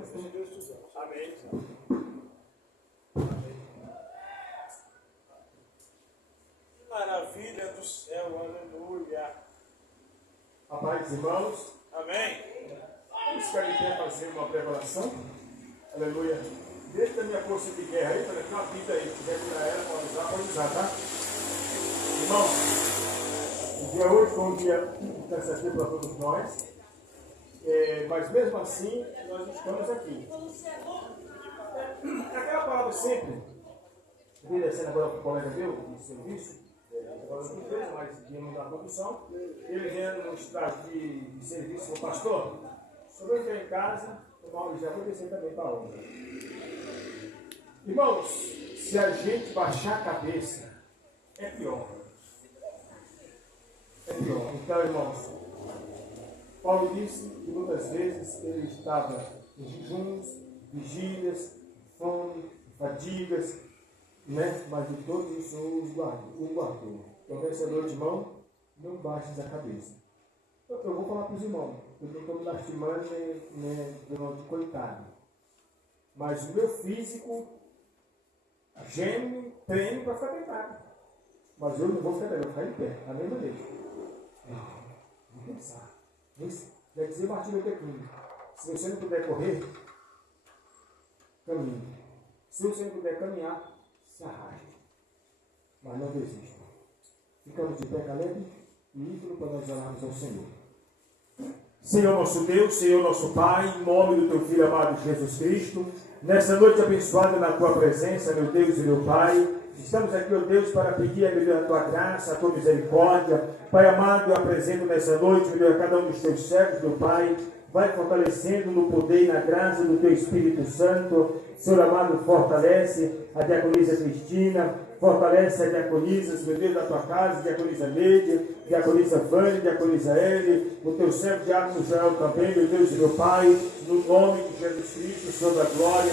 costume. Amém. Maravilha do céu, aleluia. A paz dos irmãos. Amém. Vamos ficar de pé fazer uma preparação. Aleluia. Deixa a minha força de guerra aí, para ter uma vida aí. Se quiser tirar ela, pode usar, tá? Irmãos, o dia hoje foi um dia cansativo para todos nós. Mas mesmo assim, nós estamos aqui. Aquela palavra sempre, eu descendo agora para o colega meu, de serviço, agora não fez, mas de não da produção, ele vendo no estágio de serviço, o pastor, só vou entrar em casa, já vou descer também para a obra. Irmãos, se a gente baixar a cabeça, é pior. É pior. Então, irmãos, Paulo disse que muitas vezes ele estava em jejuns, vigílias, fome, fadigas, né? Mas de tudo isso o guardou. Então, nessa noite, irmão, não baixes a cabeça. Eu vou falar para os irmãos, eu não estou me lastimando, né, de coitado. Mas o meu físico geme, treino para ficar deitado. Mas eu não vou ficar deitado, eu vou ficar em pé, da mesma maneira. Vou pensar. Vai dizer Martim Luther King, se você não puder correr, caminhe. Se você não puder caminhar, se arraste. Mas não desista. Ficamos de pé, Caleb, e ídolo para nós orarmos ao Senhor. Senhor nosso Deus, Senhor nosso Pai, em nome do Teu Filho amado Jesus Cristo, nessa noite abençoada na Tua presença, meu Deus e meu Pai, estamos aqui, ó Deus, para pedir a Deus, a Tua graça, a Tua misericórdia. Pai amado, eu apresento nessa noite, meu Deus, a cada um dos Teus servos, meu Pai, vai fortalecendo no poder e na graça do Teu Espírito Santo. Senhor amado, fortalece a diaconisa Cristina, fortalece a diaconisa, meu Deus, da Tua casa, diaconisa Neide, diaconisa Vânia, diaconisa Eli, o Teu servo diácono Joel também, meu Deus e meu Pai, no nome de Jesus Cristo, Senhor da glória,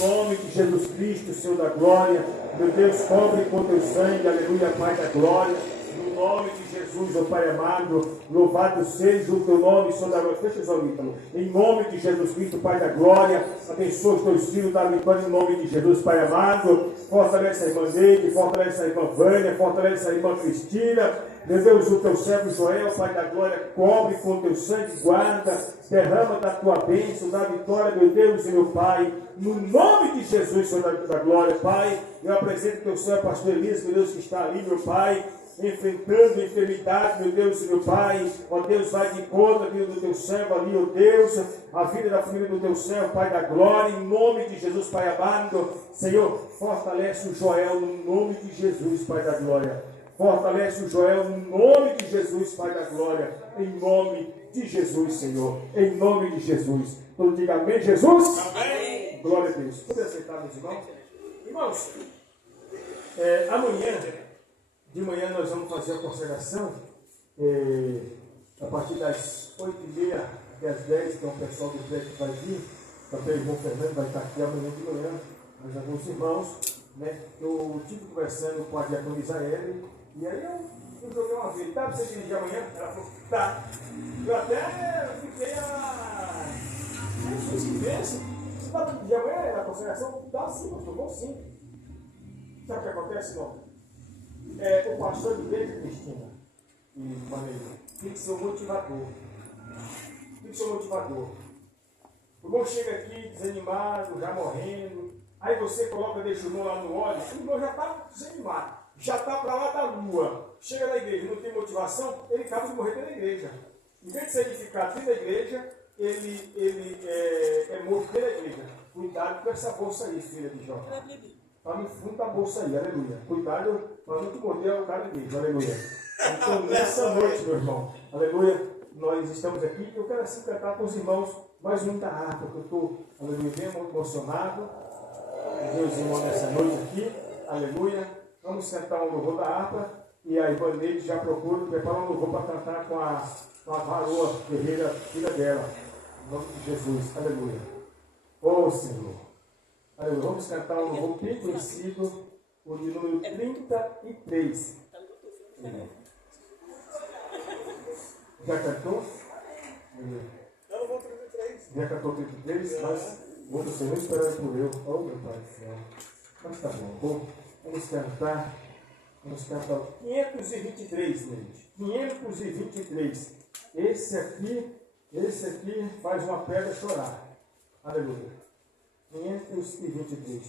no nome de Jesus Cristo, Senhor da glória, meu Deus, cobre com Teu sangue, aleluia, Pai da glória, no nome de Jesus, ó Pai amado, louvado seja o Teu nome, Senhor da glória. Fecha os olhos, em nome de Jesus Cristo, Pai da glória, abençoa os Teus filhos da vitória, em nome de Jesus, Pai amado, fortalece a irmã Neide, fortalece a irmã Vânia, fortalece a irmã Cristina, meu Deus, o Teu servo Joel, Pai da glória, cobre com o Teu sangue, guarda, derrama da Tua bênção, da vitória, meu Deus e meu Pai, no nome de Jesus, Senhor da glória, Pai, eu apresento o Teu servo, pastor Elias, meu Deus, que está ali, meu Pai, enfrentando enfermidade, meu Deus e meu Pai, ó Deus, vai de conta, filho do Teu servo ali, ó Deus, a vida da família do Teu servo, Pai da glória, em nome de Jesus, Pai amado, Senhor, fortalece o Joel no nome de Jesus, Pai da glória, fortalece o Joel no nome de Jesus, Pai da glória, em nome de Jesus, Senhor, em nome de Jesus, então diga amém, Jesus? Amém. Glória a Deus. Pode aceitar, meus irmãos? Irmãos, amanhã, de manhã nós vamos fazer a consagração, a partir das 8h30 até as 10h, então o pessoal do prédio vai vir, também o irmão Fernando vai estar aqui amanhã de manhã, mas alguns irmãos, né? Eu estive conversando com a diaconisa Hélio, e aí eu joguei uma vez, tá para você dirigir amanhã? Ela falou, tá. Eu até fiquei Jesus, que bênção. Você está para dirigir amanhã na consagração? Dá sim, pastor, bom sim. Sabe o que acontece, não? O pastor de igreja, Cristina e Maneiro, tem que ser um motivador. Tem que ser um motivador. O irmão chega aqui desanimado, já morrendo, aí você coloca, deixa o irmão lá no óleo, o irmão já está desanimado, já está para lá da lua. Chega na igreja, não tem motivação, ele acaba de morrer dentro da igreja. Em vez de ser edificado dentro da igreja, ele é morto dentro da igreja. Cuidado com essa bolsa aí, filha de Jó. Está no fundo da bolsa aí, aleluia. Cuidado para não te morder o cara de Deus, aleluia. Então, nessa noite, meu irmão, aleluia, nós estamos aqui. Eu quero assim cantar com os irmãos mais muita harpa, porque eu estou, aleluia, bem emocionado. Deus, irmão, nessa noite aqui, aleluia. Vamos cantar um louvor da harpa. E a irmã Neide já procura preparar um louvor para cantar com a varoa guerreira, filha dela. Em nome de Jesus, aleluia. Ô Senhor. Aleluia. Vamos cantar um louvor bem conhecido, o de número 33. Já cantou? Não, vou 33. Já cantou 33, mas vou do Senhor esperar por eu. Oh, meu Pai do céu. Mas tá bom. Vamos cantar. Vamos cantar 523, gente. 523. Esse aqui faz uma pedra chorar. Aleluia. 523.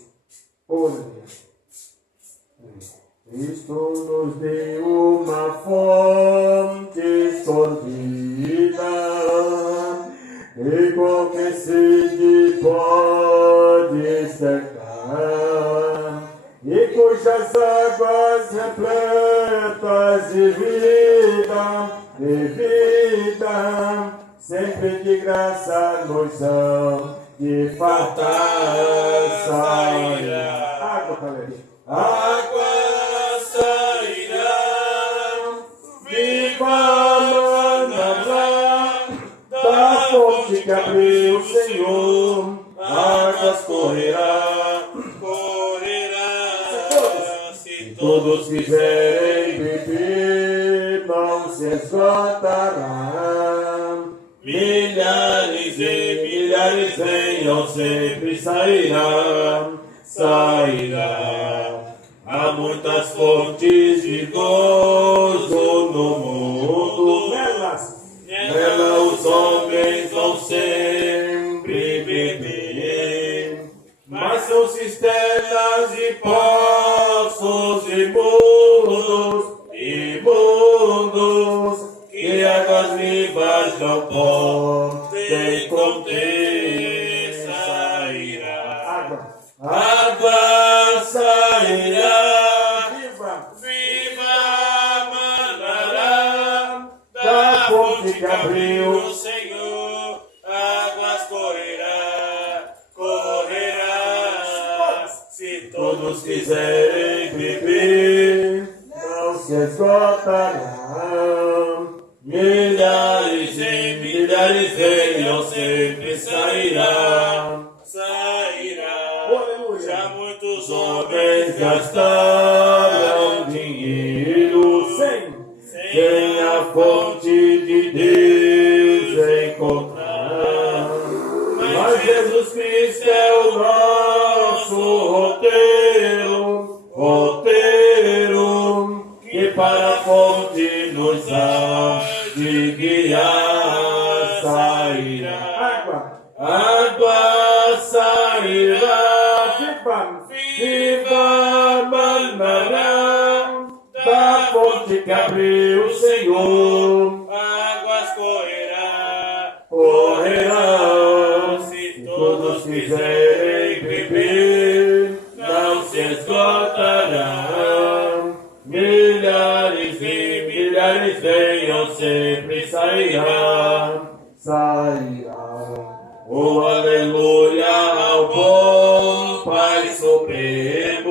Aleluia. Cristo nos deu uma fonte escondida, e qualquer sede pode secar, e cujas águas repletas de vida, sempre de graça nos são, de fartar sairá. Água, galera. Água sairá, viva mandará, Da fonte que abriu o Senhor, águas correrá, se todos quiserem beber, não se esgotará. milhares e milhares venham, sempre sairá. Há muitas fontes de gozo no mundo, nela os homens vão sempre beber, mas são cisternas e poços imundos, que águas vivas não podem conter. Água sairá, viva mandará, da fonte que abriu o Senhor, águas correrá, se todos quiserem beber, não se esgotará. milhares e milhares venham, sempre sairá. Já muitos homens gastaram dinheiro sem a fonte de Deus encontrar. Mas Jesus Cristo é o nosso roteiro, que para a fonte nos há de guiar. Água sairá, viva mandará, da fonte que abriu o Senhor, águas correrão, se todos quiserem beber, não se esgotarão. Milhares e milhares venham, sempre sairá. Oh, aleluia ao bom Pai Supremo,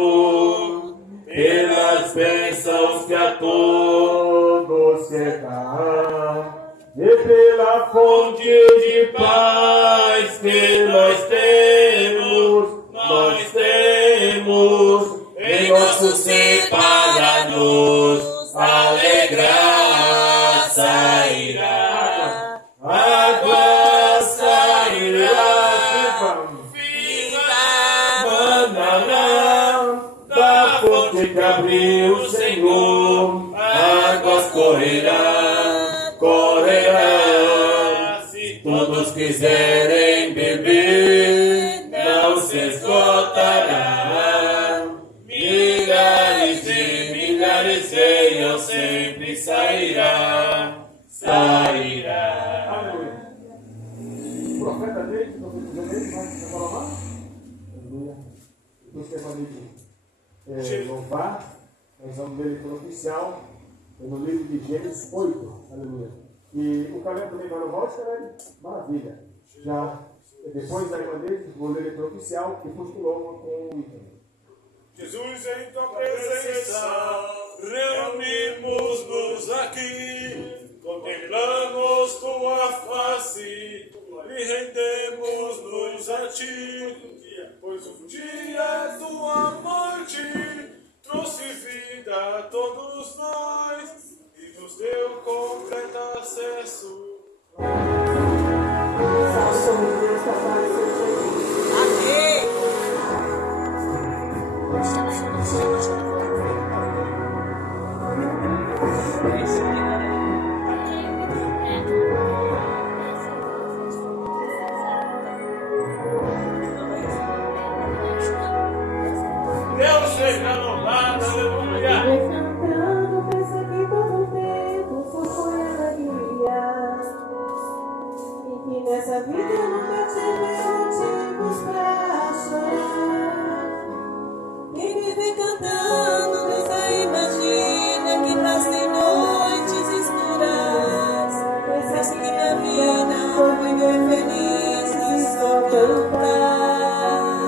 pelas bênçãos que a todos se dá, e pela fonte de paz que nós temos, em nosso ser para nos alegrar. Sairá, água sairá, viva mandará, da fonte que abriu o Senhor, águas correrá, se todos quiserem beber, não se esgotará. Milhares e milhares venham, sempre sairá. Aleluia. O profeta dele, o profeta dele, vai falar lá? Aleluia. Deus tem família. Louvar, nós vamos ler leitura oficial no livro de Gênesis 8. Aleluia. E o Caleb também vai louvar o Israel. Maravilha. Já depois da irmã dele, vou ler leitura oficial e postulou uma com o Ítalo. Jesus, em tua presença, reunimos-nos aqui, contemplamos tua face e rendemos-nos a ti, pois um dia tua morte trouxe vida a todos nós e nos deu completo acesso. Façam Deus seja louvado, aleluia. Cantando, pensa que todo tempo só foi alegria. E que nessa vida nunca tive motivos pra chorar. Quem me vê cantando, nessa imagina que passei noites escuras. Pensa que minha vida foi bem feliz e só cantar.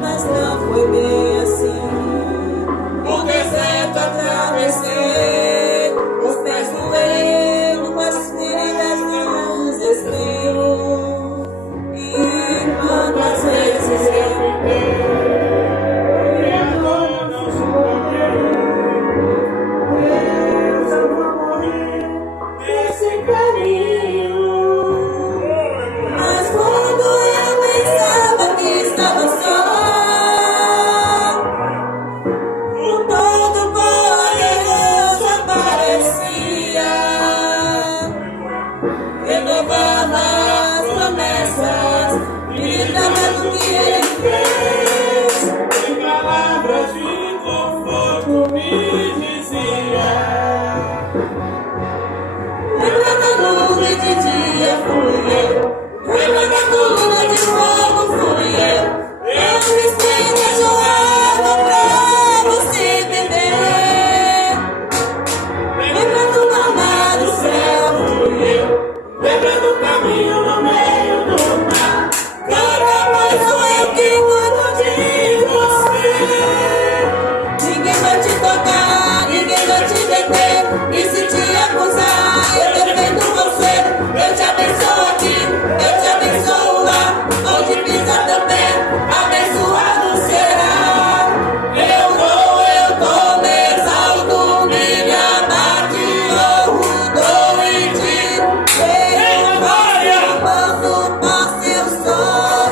Mas não foi bem assim. O deserto atravessei, os pés doendo, com as feridas nos espinhos. E quantas vezes eu tentei, e agora não suportei. Deus, eu vou morrer nesse caminho. Mas quando eu pensava que estava só, o Todo-Poderoso aparecia, renovava as promessas, me dava do que Ele fez. Em palavras de conforto me dizia: Lembra da nuvem de dia fui eu, lembra da coluna de fogo fui eu. Eu fiz pedras de água pra você beber. Lembra do mar do céu fui eu, lembra do caminho no meio do mar. cada mais sou eu que cuido de você. Ninguém vai te tocar, ninguém vai te deter. E se te acusar, eu defendo você. Eu te abençoo aqui, eu te abençoo lá. Onde pisa teu pé, abençoado será. Eu dou, me exalto, me abate, honro, dou em ti. Tenho glória, quando posso eu sou.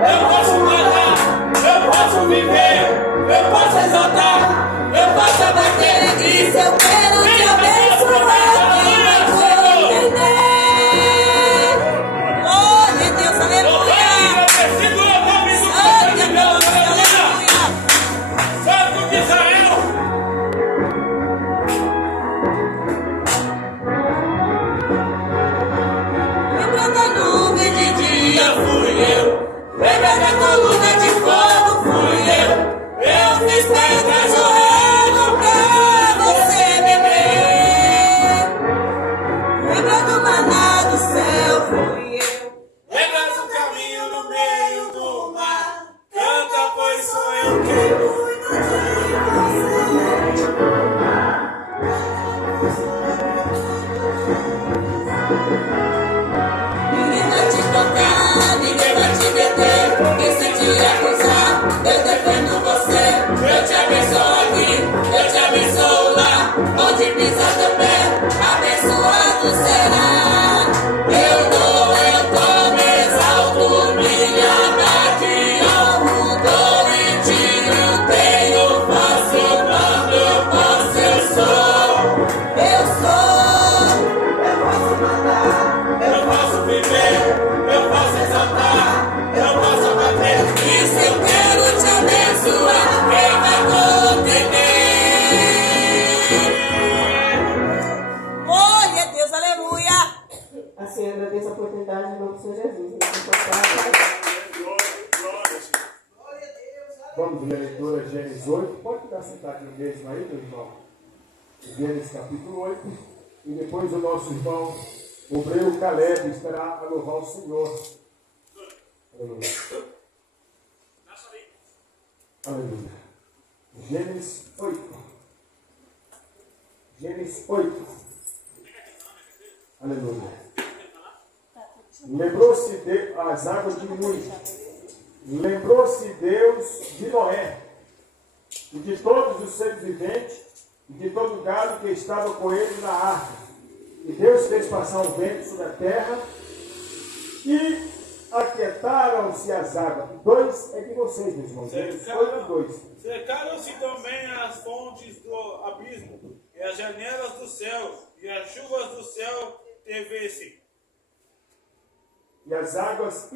Eu posso falar, eu posso viver, eu posso exaltar, eu posso abater. E se eu quero te abençoar, quem vai te entender? Glória a Deus, aleluia! Segura o nome do Glória a Senhor, Deus, aleluia. aleluia! Santo de Israel. Lembra da nuvem de dia fui eu, lembra da coluna de fogo fui eu. Eu fiz pedras joelho pra você beber. Lembra do maná do céu fui eu. Lembra do caminho no meio do mar. Canta, pois sou eu quem Cuido de você. Ninguém vai te tocar, ninguém vai te deter. E se te acusar, eu defendo você. Eu te abençoo aqui, eu te abençoo lá. Onde pisa teu pé, abençoado será. Eu dou, me exalto, me abate, honro, dou em ti. Eu tenho força, quando eu posso, eu sou. Eu posso mandar. eu posso viver, eu posso exaltar, eu posso abater. E se eu quero te abençoar, quem vai contener? Glória a Deus, aleluia! Assim, agradeço a oportunidade em nome do Senhor Jesus. Vamos ler a leitura de Gênesis 8. Pode ficar sentadinho mesmo aí, meu irmão. Gênesis capítulo 8. E depois o nosso irmão obreiro Caleb estará a louvar o Senhor. Aleluia. Aleluia. Gênesis 8. Gênesis 8. Aleluia. Lembrou-se as águas diminuem. Lembrou-se Deus de Noé e de todos os seres viventes e de todo o gado que estava com ele na arca. E Deus fez passar um vento sobre a terra e aquietaram-se as águas. 2 é de vocês, meus irmãos. 2. Secaram-se também as fontes do abismo, e as janelas do céu, e as chuvas do céu teve-se. E as águas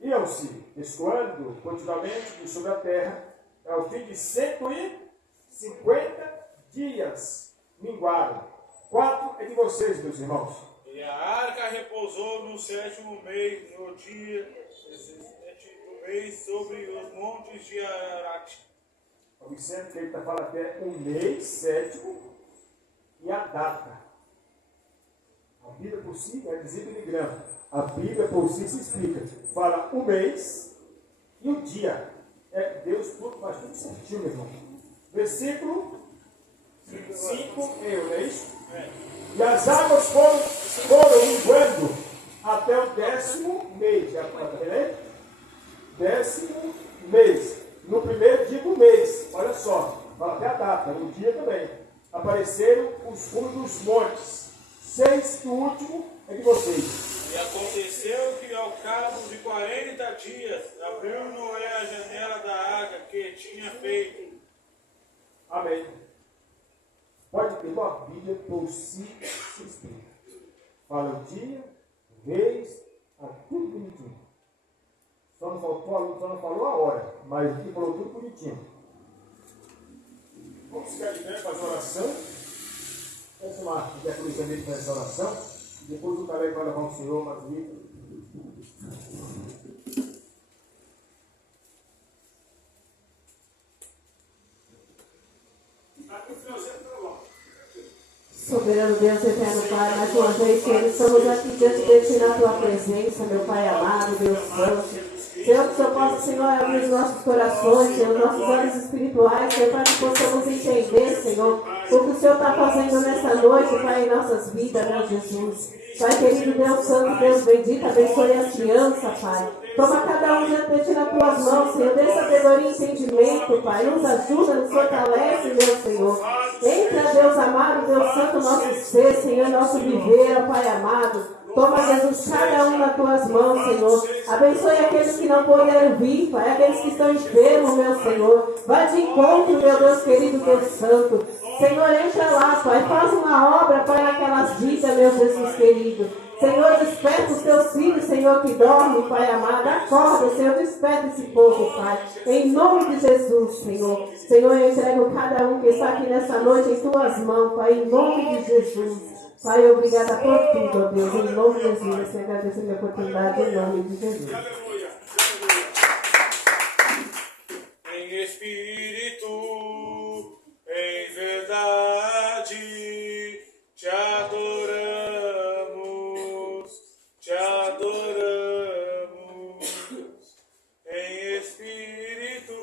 iam-se escoando continuamente sobre a terra, ao fim de 150 dias minguaram. 4 é de vocês, meus irmãos. E a arca repousou no 7º mês, no dia 17 do mês, sobre os montes de Ararat. Observe que ele está falando até o mês 7º e a data. A Bíblia por si é designigrama. A Bíblia por si se explica. Fala o mês e o dia. É Deus tudo, faz tudo certinho, meu irmão. Versículo 5, não é isso? E as águas foram minguando até o 10º mês. Já está vendo? 10º mês. No primeiro dia do mês. Olha só. Fala até a data, o dia também. Apareceram os cumes dos montes. 6 e o último é de vocês. E aconteceu que ao cabo de 40 dias, abriu Noé a janela da arca que tinha feito. Amém. Pode ter uma Bíblia por si se explica. Fala o dia, vez, tudo bonitinho. Só não falou a hora, mas aqui falou tudo bonitinho. Vamos ficar de pé para fazer oração. Peço uma declaração para essa oração. Depois o cara vai levar o Senhor, mas Soberano Deus, eterno Pai, mais uma vez, Senhor, estamos aqui diante de Ti na Tua presença, meu Pai amado, Deus Santo. Senhor, que o Senhor possa, Senhor, abrir os nossos corações, Senhor, nossos olhos espirituais, Senhor, para que possamos entender, Senhor, o que o Senhor está fazendo nessa noite, Pai, em nossas vidas, meu Jesus. Pai querido, Deus Santo, Deus bendito, abençoe a criança, Pai. Toma cada um diante de Ti nas Tuas mãos, Senhor, dê sabedoria e entendimento, Pai. Nos ajuda, nos fortalece, meu Senhor. Entra, Deus amado, Deus Santo, nosso ser, Senhor, nosso viver, ó Pai amado. Toma, Jesus, cada um nas Tuas mãos, Senhor. Abençoe aqueles que não puderam vir, Pai, aqueles que estão enfermos, meu Senhor. Vai de encontro, meu Deus querido, Deus Santo. Senhor, entra lá, Pai, faz uma obra, Pai, naquelas vidas, meu Jesus querido. Senhor, desperta os Teus filhos, Senhor, que dormem, Pai amado. Acorda, Senhor, desperta esse povo, Pai. Em nome de Jesus, Senhor. Senhor, eu entrego cada um que está aqui nessa noite em Tuas mãos, Pai, em nome de Jesus. Pai, obrigada por tudo, ó Deus. Em nome de Jesus, eu te agradeço a minha oportunidade, em nome de Jesus. Em espírito, em verdade, te adoramos, te adoramos. Em espírito,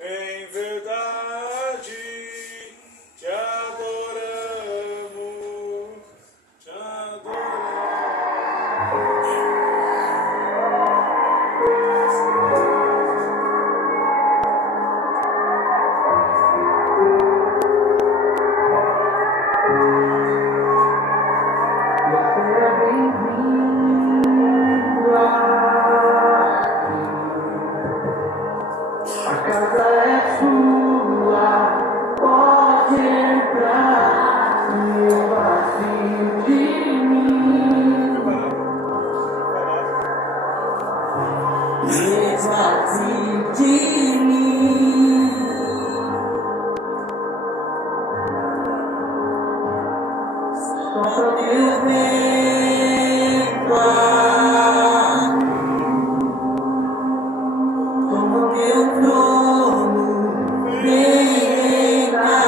em verdade, te adoramos, te Como teu trono, reina,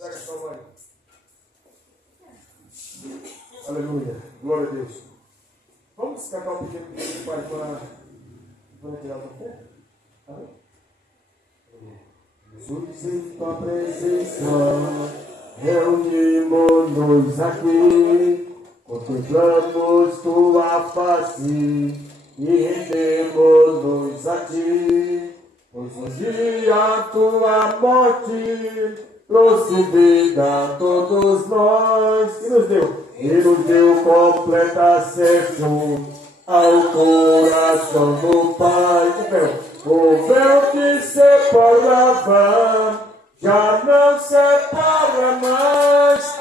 Pega sua mãe. Aleluia. Glória a Deus. Vamos cantar um pequeno do Pai para tirar o café? Amém? Jesus, em tua presença, reunimos-nos aqui, contemplamos tua face e rendemos-nos a ti. Pois um dia tua morte trouxe vida a todos nós e nos deu completa acesso ao coração do Pai. O véu que separava já não separa mais.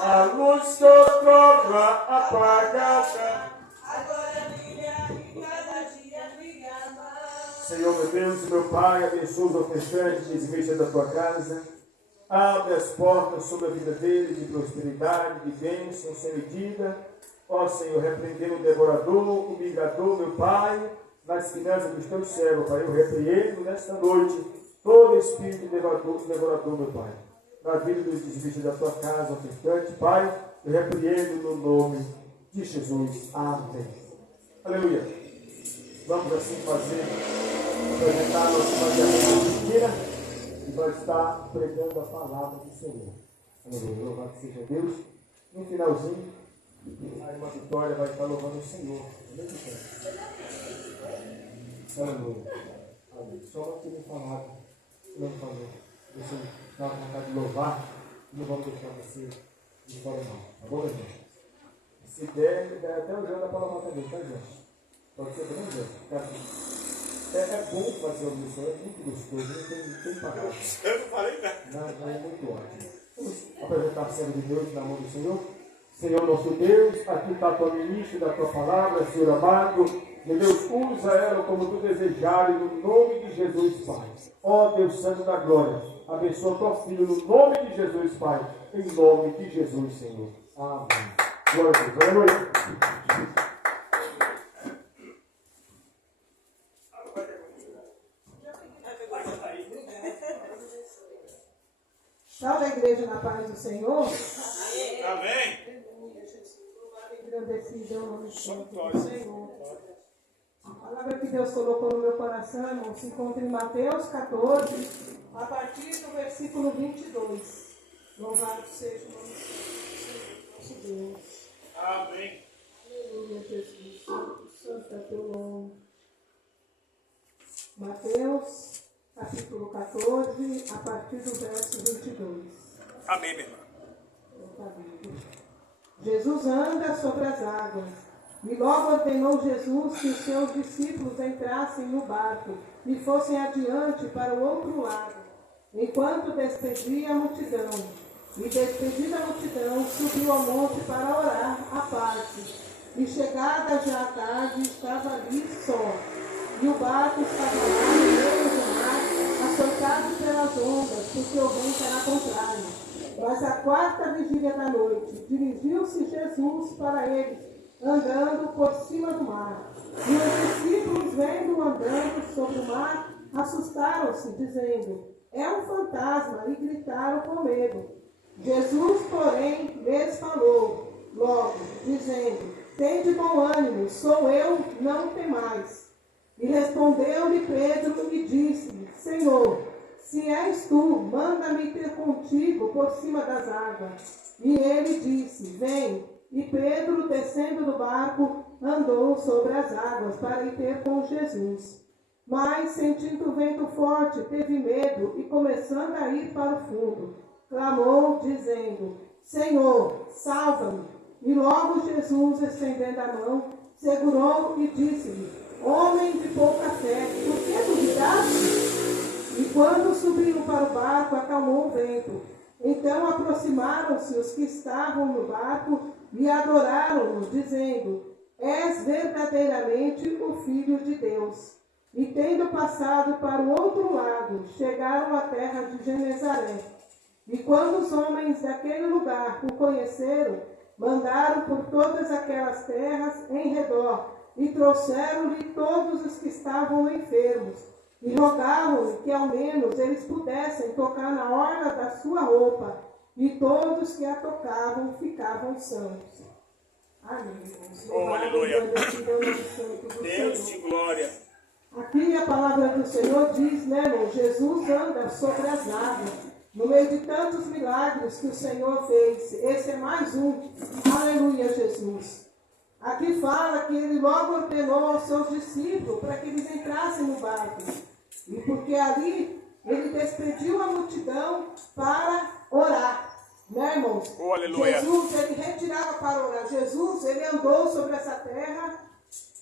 A luz que outrora apagada, Agora brilha e cada dia brilha mais. Senhor meu Deus e meu Pai, abençoa os ofertantes e dizimistas da tua casa. Abre as portas sobre a vida deles de prosperidade, de bênção sem medida. Ó Senhor, repreendendo o devorador, o migrador, meu Pai, nas finanças dos teus servos, Pai. Eu repreendo nesta noite todo espírito devorador, meu Pai. Na vida dos dizimistas da tua casa, ofertante, Pai, eu repreendo no nome de Jesus. Amém. Aleluia. Vamos assim apresentar a nossa Maria Pequena, e vai estar pregando a palavra do Senhor. Aleluia. Louvado seja Deus. No finalzinho, a irmã Vitória vai estar louvando o Senhor. Aleluia. Amém. Só não queria falar, não falou. Você dá vontade de louvar, não vamos deixar você de fora não. Tá bom, gente? Se der até o Jean da palavra também, tá, gente? Pode ser também, gente? É bom fazer uma missão, é muito gostoso, não tem palavras. Eu não falei nada. Não, é muito ótimo. Vamos apresentar a serva de Deus na mão do Senhor. Senhor nosso Deus, aqui está a tua ministra da tua palavra, Senhor amado. Meu Deus, usa ela como tu desejares, no nome de Jesus, Pai. Ó Deus Santo da Glória, abençoa tua filha no nome de Jesus, Pai. Em nome de Jesus, Senhor. Amém. Glória a Deus. Aleluia. Salve a igreja na paz do Senhor. Amém. Engrandecido é o nome do Senhor. A palavra que Deus colocou no meu coração, irmão, se encontra em Mateus 14, a partir do versículo 22. Louvado seja o nome do Senhor, nosso Deus. Amém. Aleluia, Jesus. Santo é teu nome. Mateus capítulo 14, a partir do verso 22. Amém, minha irmã. Jesus anda sobre as águas. E logo ordenou Jesus que os seus discípulos entrassem no barco e fossem adiante para o outro lado, enquanto despedia a multidão. E despedida a multidão, subiu ao monte para orar à parte. E chegada já a tarde, estava ali só. E o barco estava lá no meio do mar, açoitado pelas ondas, porque o vento era contrário. Mas à quarta vigília da noite, dirigiu-se Jesus para eles, andando por cima do mar. E os discípulos, vendo-o andando sobre o mar, assustaram-se, dizendo: é um fantasma, e gritaram com medo. Jesus, porém, lhes falou logo, dizendo: tende bom ânimo, sou eu, não temais. E respondeu-lhe Pedro e disse-lhe: Senhor, se és tu, manda-me ter contigo por cima das águas. E ele disse: vem. E Pedro, descendo do barco, andou sobre as águas para ir ter com Jesus. Mas, sentindo o vento forte, teve medo e, começando a ir para o fundo, clamou, dizendo: Senhor, salva-me. E logo Jesus, estendendo a mão, segurou e disse-lhe: homem de pouca fé, por que duvidaste? E quando subiram para o barco, acalmou o vento. Então aproximaram-se os que estavam no barco e adoraram-no, dizendo: és verdadeiramente o Filho de Deus. E tendo passado para o outro lado, chegaram à terra de Genezaré. E quando os homens daquele lugar o conheceram, mandaram por todas aquelas terras em redor, e trouxeram-lhe todos os que estavam enfermos, e rogavam que ao menos eles pudessem tocar na orla da sua roupa, e todos que a tocavam ficavam sãos. Amém. Oh, aleluia. Deus Deus de glória. Aqui a palavra do Senhor diz, né, irmão? Jesus anda sobre as águas. No meio de tantos milagres que o Senhor fez, esse é mais um. Aleluia, Jesus. Aqui fala que ele logo ordenou aos seus discípulos para que eles entrassem no barco. E porque ali ele despediu a multidão para orar. Né, irmãos? Oh, aleluia. Jesus, ele retirava para orar. Jesus, ele andou sobre essa terra.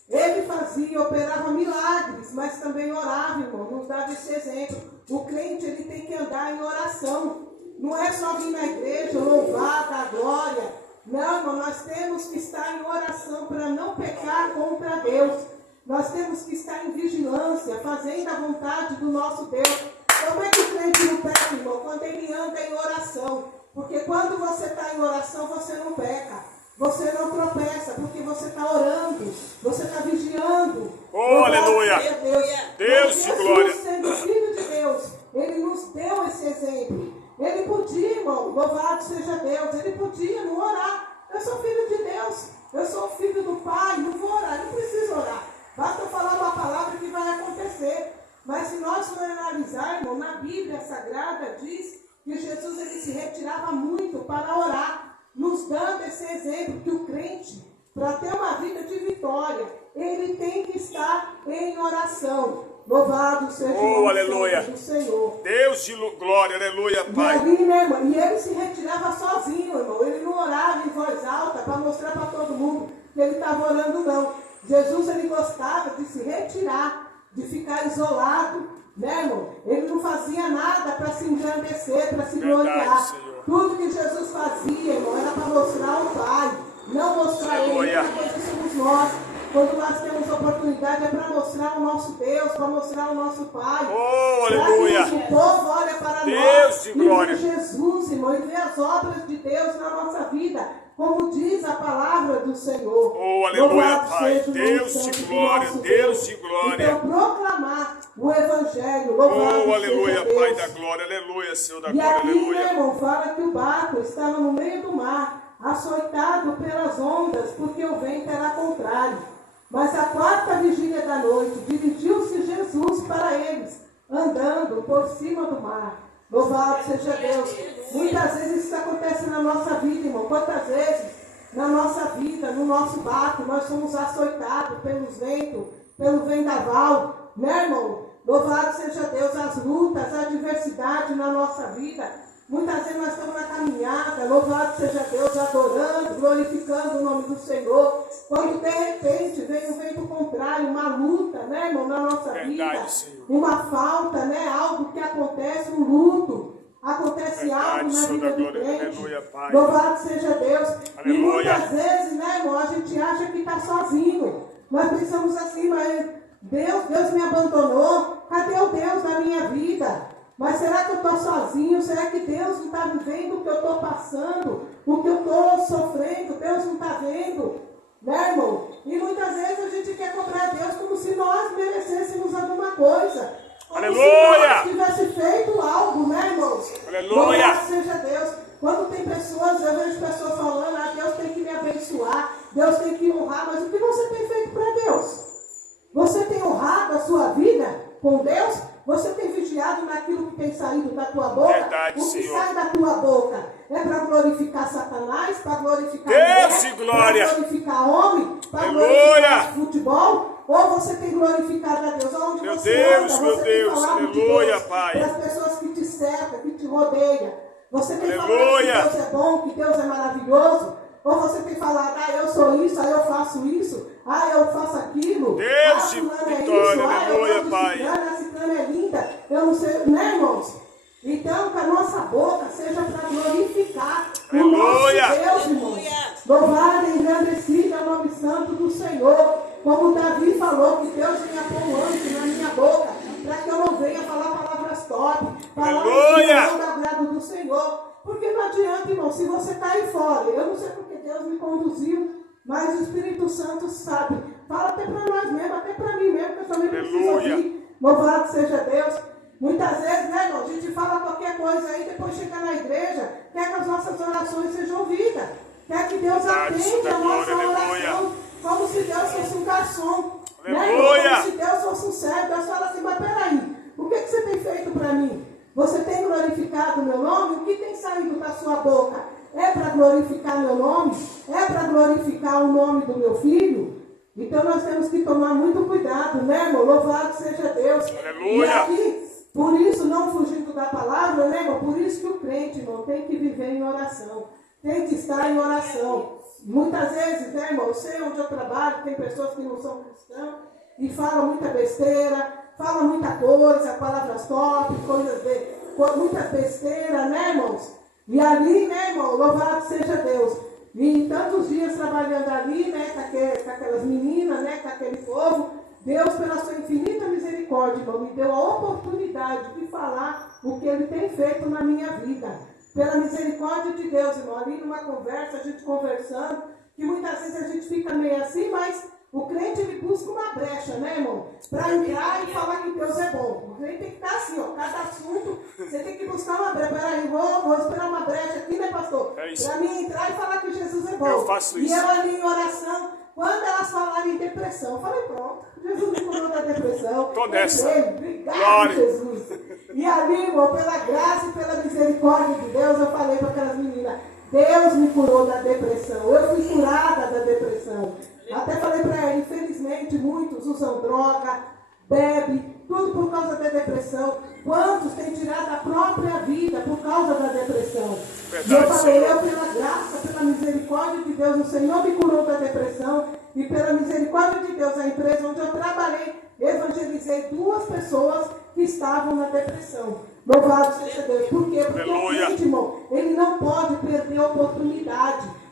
Ele fazia, operava milagres, mas também orava, irmão. Nos dava esse exemplo. O crente, ele tem que andar em oração. Não é só vir na igreja, louvar, dar glória. Não, irmão, nós temos que estar em oração para não pecar contra Deus. Nós temos que estar em vigilância, fazendo a vontade do nosso Deus. Como é que o crente não peca, irmão? Quando ele anda em oração. Porque quando você está em oração, você não peca. Você não tropeça, porque você está orando, você está vigiando. Oh, aleluia! Deus de glória! Sendo filho de Deus, ele nos deu esse exemplo. Ele podia, irmão, louvado seja Deus, ele podia não orar. Eu sou filho de Deus, eu sou filho do Pai, não vou orar, não preciso orar. Basta falar uma palavra que vai acontecer. Mas se nós for analisar, irmão, na Bíblia Sagrada diz que Jesus ele se retirava muito para orar. Nos dando esse exemplo que o crente, para ter uma vida de vitória, ele tem que estar em oração. Louvado seja o nome do Senhor. Deus de glória, aleluia, Pai. E, ali, né, irmão, e ele se retirava sozinho, irmão. Ele não orava em voz alta para mostrar para todo mundo que ele estava orando, não. Jesus, ele gostava de se retirar, de ficar isolado, né, irmão? Ele não fazia nada para se engrandecer, para se gloriar. Senhor. Tudo que Jesus fazia, irmão, era para mostrar o Pai, não mostrar Aleluia. Ele, porque somos nós. Quando nós temos oportunidade é para mostrar o nosso Deus, para mostrar o nosso Pai. Oh, aleluia. O povo olha para Deus nós de e glória. vê Jesus, irmão, e vê as obras de Deus na nossa vida, como diz a palavra do Senhor. Oh, aleluia, Louvado Pai. seja o nome Deus santo de do glória, nosso Deus de glória. Então, proclamar o Evangelho. Louvado Oh, aleluia, seja Deus. Pai da glória, aleluia, Senhor da E glória, aqui, aleluia. né, irmão, fala que o barco estava no meio do mar, açoitado pelas ondas, porque o vento era contrário. Mas à quarta vigília da noite, dirigiu-se Jesus para eles, andando por cima do mar. Louvado seja Deus. Muitas vezes isso acontece na nossa vida, irmão. Quantas vezes na nossa vida, no nosso barco, nós somos açoitados pelos ventos, pelo vendaval, né, irmão? Louvado seja Deus, as lutas, a adversidade na nossa vida. Muitas vezes nós estamos na caminhada, louvado seja Deus, adorando, glorificando o nome do Senhor. Quando de repente vem um vento contrário, uma luta, né, irmão, na nossa vida, Senhor. uma falta, né, algo que acontece, um luto, acontece algo na Senhor vida da do glória, crente. aleluia, Pai. Louvado seja Deus. E Aleluia. muitas vezes, né, irmão, a gente acha que está sozinho. Nós pensamos assim, mas Deus me abandonou. Cadê o Deus da minha vida? Mas será que eu estou sozinho? Será que Deus não está vendo o que eu estou passando? O que eu estou sofrendo? Deus não está vendo? Né, irmão? E muitas vezes a gente quer cobrar Deus como se nós merecêssemos alguma coisa. Como Aleluia! se nós tivesse feito algo, né, irmãos? Aleluia! Louvado seja Deus. Quando tem pessoas, eu vejo pessoas falando, Deus tem que me abençoar, Deus tem que honrar, mas o que você tem feito para Deus? Você tem honrado a sua vida com Deus? Você tem vigiado naquilo que tem saído da tua boca? Verdade, o que Senhor. sai da tua boca é para glorificar Satanás, para glorificar Deus mulher, de glória. para glorificar homem, para Aleluia. glorificar futebol? Ou você tem glorificado a Deus? Onde Meu você Deus, anda, meu você Deus, tem falado de aleluia, Deus Pai. para as pessoas que te cercam, que te rodeiam. Você tem falado Aleluia. que Deus é bom, que Deus é maravilhoso? Ou você tem falado, eu sou isso, eu faço isso, eu faço aquilo. Deus de fulano é vitória, isso, aleluia, eu Pai. a ciclana é linda, eu não sei, né, irmãos? Então, que a nossa boca seja para glorificar o Aleluia. nosso Deus, irmãos. Louvado e engrandecido é o nome santo do Senhor. Como Davi falou, que Deus venha pôr um anjo na minha boca, para que eu não venha falar palavras top, palavras que não dão agrado do Senhor. Porque não adianta, irmão, se você está aí fora, eu não sei porque Deus me conduziu, mas o Espírito Santo sabe. Fala até para nós mesmos, até para mim mesmo, que eu também preciso Aleluia. ouvir. Louvado seja Deus. Muitas vezes, né, irmão, a gente fala qualquer coisa aí, depois chega na igreja, quer que as nossas orações sejam ouvidas. Quer que Deus atenda a nossa oração, como se Deus fosse um garçom. Né, como se Deus fosse um servo. Deus fala assim, mas peraí, o que você tem feito para mim? Você tem glorificado o meu nome? O que tem saído da sua boca? É para glorificar meu nome? É para glorificar o nome do meu filho? Então nós temos que tomar muito cuidado, né, irmão? Louvado seja Deus. Aleluia. E aqui, por isso, não fugindo da palavra, né, irmão? Por isso que o crente, irmão, tem que viver em oração. Tem que estar em oração. Muitas vezes, né, irmão? Eu sei onde eu trabalho, tem pessoas que não são cristãos e falam muita besteira, falam muita coisa, palavras top, muitas besteiras, né, irmãos? E ali, né, irmão, louvado seja Deus. E tantos dias trabalhando ali, né, com aquelas meninas, né, com aquele povo, Deus, pela sua infinita misericórdia, irmão, me deu a oportunidade de falar o que Ele tem feito na minha vida. Pela misericórdia de Deus, irmão, ali numa conversa, a gente conversando, que muitas vezes a gente fica meio assim, mas o crente, ele busca uma brecha, né, irmão? Para entrar e falar que Deus é bom. O crente tem que estar assim, ó, cada assunto, você tem que buscar uma brecha. Peraí, vou esperar uma brecha aqui, né, pastor? É isso. Para mim entrar e falar que Jesus é bom. Eu faço isso. E eu ali em oração, quando elas falarem em depressão, eu falei, pronto, Jesus me curou da depressão. Tô nessa. Obrigado, Glória. Jesus. E ali, irmão, pela graça e pela misericórdia de Deus, eu falei para aquelas meninas, Deus me curou da depressão. Eu fui curada da depressão. Até falei para ela, infelizmente, muitos usam droga, bebem, tudo por causa da depressão. Quantos têm tirado a própria vida por causa da depressão? Verdade, e eu falei, Senhor. eu pela graça, pela misericórdia de Deus, o Senhor me curou da depressão. E pela misericórdia de Deus, a empresa onde eu trabalhei, evangelizei 2 pessoas que estavam na depressão. Louvado seja Deus. Por quê? Porque Aleluia. o crente, irmão, ele não pode perder a oportunidade.